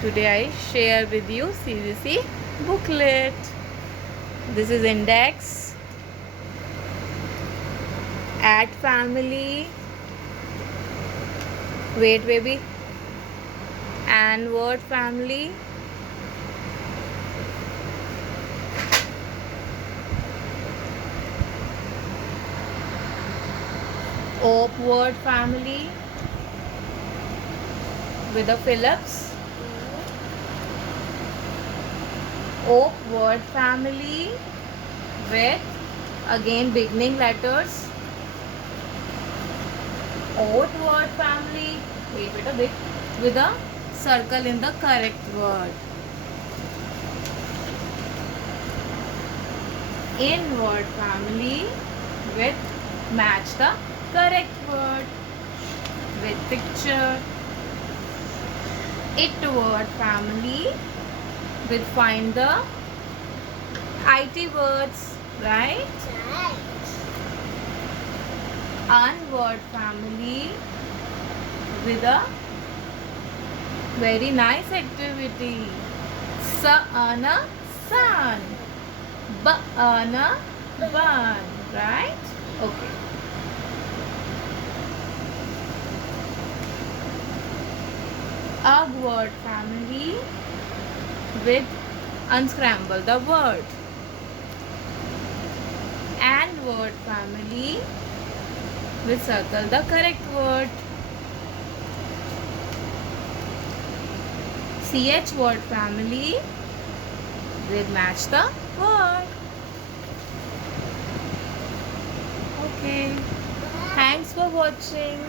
Today I share with you CVC booklet. This is index, add family, wait baby, and word family, op word family with a Phillips, op word family with again beginning letters, oat word family, wait a bit, with a circle in the correct word, in word family with match the correct word with picture, it word family with find the IT words, right? Unword family with a very nice activity. Sa-ana, sun. Ba-ana, bun. Right? Okay. Ug word family with unscramble the word. And word family with circle the correct word. CH word family with match the word. Okay. Thanks for watching.